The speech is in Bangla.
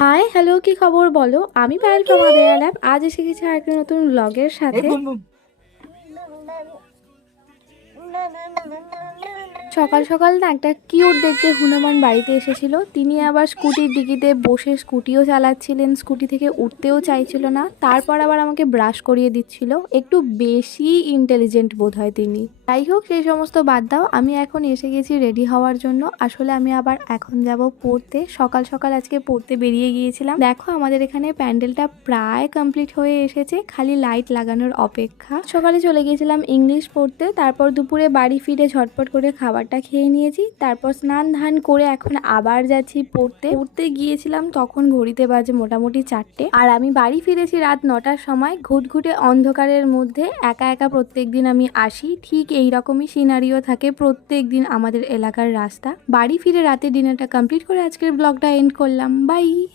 হাই হ্যালো, কি খবর বলো? আমি পায়েল ফ্রম আবেয়া ল্যাব। আজ এসে গেছি আর একটা নতুন ব্লগের এই সাথে। Boom boom. সকাল সকাল না একটা কিউট দেখতে হনুমান বাড়িতে এসেছিল। তিনি আবার স্কুটির ডিকিতে বসে স্কুটিও চালাচ্ছিলেন, স্কুটি থেকে উঠতেও চাইছিল না। তারপর আবার আমাকে ব্রাশ করিয়ে দিচ্ছিল। একটু বেশি ইন্টেলিজেন্ট বোধ হয় তিনি। যাই হোক, সেই সমস্ত বাদ দাও। আমি এখন এসে গেছি রেডি হওয়ার জন্য। আসলে আমি আবার এখন যাব পড়তে। সকাল সকাল আজকে পড়তে বেরিয়ে গিয়েছিলাম। দেখো, আমাদের এখানে প্যান্ডেলটা প্রায় কমপ্লিট হয়ে এসেছে, খালি লাইট লাগানোর অপেক্ষা। সকালে চলে গিয়েছিলাম ইংলিশ পড়তে, তারপর দুপুরে বাড়ি ফিরে ঝটপট করে খাবারটা খেয়ে নিয়েছি। তারপর স্নান ধান করে এখন আবার যাচ্ছি পড়তে। পড়তে গিয়েছিলাম তখন ঘড়িতে বাজে মোটামুটি 4টে, আর আমি বাড়ি ফিরেছি রাত 9টার সময়। ঘুটঘুটে অন্ধকারের মধ্যে একা একা প্রত্যেক দিন আমি আসি। ঠিক এই রকমই সিনারিও থাকে প্রত্যেক দিন আমাদের এলাকার রাস্তা। বাড়ি ফিরে রাতে ডিনারটা কমপ্লিট করে আজকের ব্লগটা এন্ড করলাম। বাই।